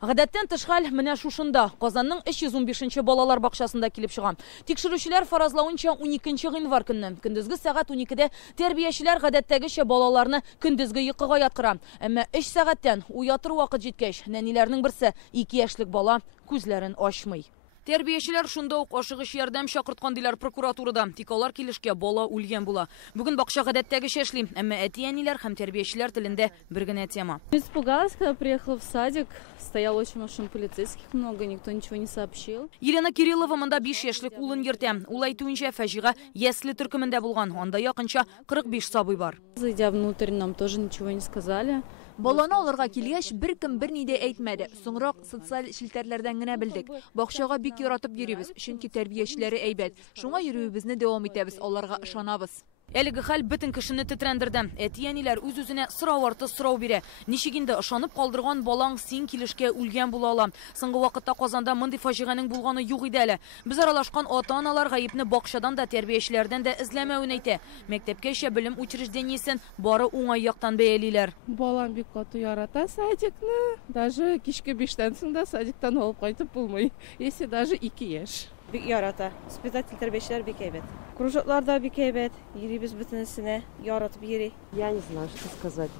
Гадәттән тыш хәл менә шушында. Казанның 315-нче балалар бакчасында килеп чыга. Тикшерүчеләр фаразлавынча 12 гыйнвар көнне көндезге сәгать 12дә тәрбиячеләр гадәттәгечә балаларны көндезге йокыга яткыра. Әмма 3 сәгатьтән уятыр вакыт җиткәч, нәниләрнең берсе 2 яшьлек бала күзләрен ачмый. Тәрбиячеләр шунда ук ашыгыч ярдәм чакырткан диләр прокуратурада. Тик алар килешкә бала үлгән була. Бүген бакча гадәттәгечә эшли, әмма әти-әниләр һәм тәрбиячеләр телендә бер генә тема. Испугалась, когда приехала в садик. Стояло очень машин полицейских много, никто ничего не сообщил. Елена Кириллова монда 5 яшьлек улын йөртә. Ул әйтүенчә, фаҗига ясли төркемендә булган. Анда якынча 45 сабый бар. Зайдя внутрь, нам тоже ничего не сказали. Баланы алырга килгәч, беркем берни дә әйтмәде. Соңрак социаль шелтәрләрдән генә белдек. Бакчага бик яратып йөрибез, чөнки тәрбиячеләре әйбәт. Шуңа йөрүебезне дәвам итәбез, аларга ышанабыз. Әлеге хәл бөтен кешене тетрәндерде. Әти-әниләр үз-үзенә сорау арты сорау бирә. Ничек инде ышанып калдырган балаң син килешкә үлгән була ала? Соңгы вакытта Казанда мондый фаҗиганың булганы юк иде әле. Без аралашкан ата-аналар гаепне бакчадан да тәрбиячеләрдән дә эзләмәвен әйтә. Мәктәпкәчә белем учреждениесен бары уңай яктан бәялиләр. Балам бик каты ярата садикны. Даже кичке 5-тән соң да садиктан алып кайтып булмый. Если даже 2 яшь. Бик ярата. Воспитатель тәрбиячеләр бик әйбәт. Кружокларда бик әйбәт. Йөрибез бөтенесенә, яратып йөри. Я не знаю, что сказать.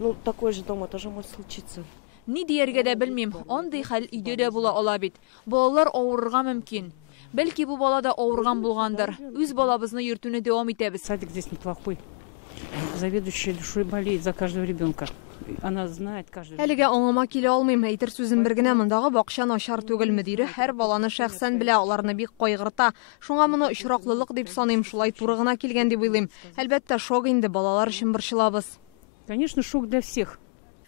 Ну, такой же дома тоже может случиться. Ни дияргә дә белмим. Андый хәл өйдә дә була ала бит. Балалар авырырга мөмкин. Бәлки бу бала да авырган булгандыр. Үз балабызны йөртүне дәвам итәбез. Садик здесь неплохой. Заведующая душой болеет за каждого ребенка. Она знает каждого. Әлегә аңыма килә алмыйм, әйтер сүзем бер генә, мондагы бакча начар түгел, мөдире һәр баланы шәхсән белә, аларны бик кайгырта. Шуңа моны очраклылык дип саныйм, шулай туры гына килгән дип уйлыйм. Әлбәттә, шок инде, балалар өчен борчылабыз. Конечно, шок для всех.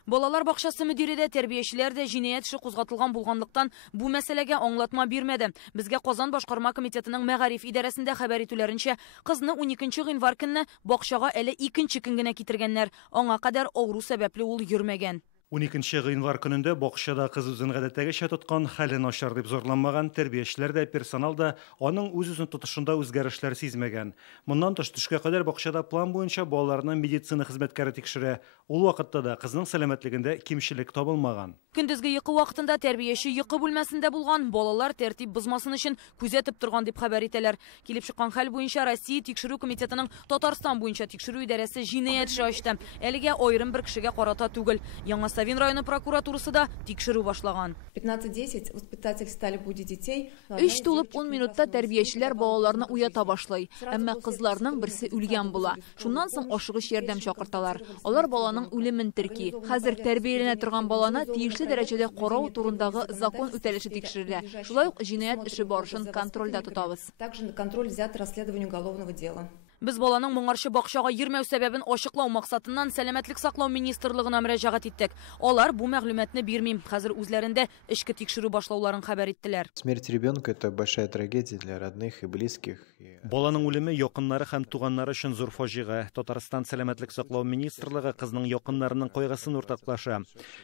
Балалар бакчасы мөдире дә, тәрбиячеләр дә җинаять эше кузгатылган булганлыктан бу мәсьәләгә аңлатма бирмәде. Безгә Казан башкарма комитетының мәгариф идарәсендә хәбәр итүләренчә, кызны 12 гыйнвар көнне бакчага әле 2 көн генә китергәннәр. Аңа кадәр авыру сәбәпле ул йөрмәгән. 12 гыйнвар көнендә бакчада кыз үзен гадәттәгечә тоткан, хәле начар дип зарланмаган, тәрбиячеләр дә, персонал да аның үз-үзен тотышында үзгәрешләр сизмәгән. Моннан тыш төшкә кадәр бакчада план буенча балаларны медицина хезмәткәре тикшерә. Ул вакытта да кызның сәламәтлегендә кимчелек табылмаган. Көндезге йокы вакытында тәрбияче йокы бүлмәсендә булган, балалар тәртип бозмасын өчен күзәтеп торган дип хәбәр итәләр. Килеп чыккан хәл буенча Россия тикшерү комитетының Татарстан буенча тикшерү идарәсе җинаять эше ачты. Әлегә аерым бер кешегә карата түгел. Яңа Савин районы прокуратурасы да тикшерү башлаган. 15:10 воспитатель стали будить детей. 3 тулып 10 минутта тәрбиячеләр балаларны уята башлый. Әмма кызларның берсе үлгән була. Шуннан соң ашыгыч ярдәм чакырталар. Алар баланың үлемен терки. Хәзер тәрбияләнә торган баланы тиешле дәрәҗәдә карау турындагы закон үтәлеше тикшерелә. Шулай ук җинаять эше барышын контрольдә тотабыз. Также на контроль взят расследование уголовного дела. Без баланың моңарчы бакчага йөрмәү сәбәбен ачыклау максатыннан Сәламәтлек саклау министрлыгына мөрәҗәгать иттек. Алар бу мәгълүматны бирмим. Хәзер үзләрендә эшке тикшерү башлауларын хәбәр иттеләр. Смерть ребенка — это большая трагедия для родных и близких. Баланың үлеме якыннары һәм туганнары өчен зур фаҗига. Татарстан Сәламәтлек саклау министрлыгы кызның якыннарының кайгысын уртаклаша.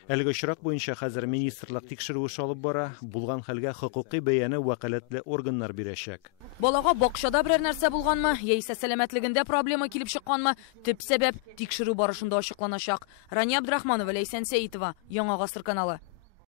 Әлеге очрак буенча хәзер министрлык тикшерү эше алып бара. Булган хәлгә хокукый бәяне вәкаләтле органнар бирәчәк. Балага бакчада берәр нәрсә булганмы, яисә сәламәтлегендә проблема килеп чыкканмы, төп сәбәп тикшерү барышында ачыкланачак. Рания Абдрахманова, Ләйсән Сәитова, Яңа Гасыр каналы.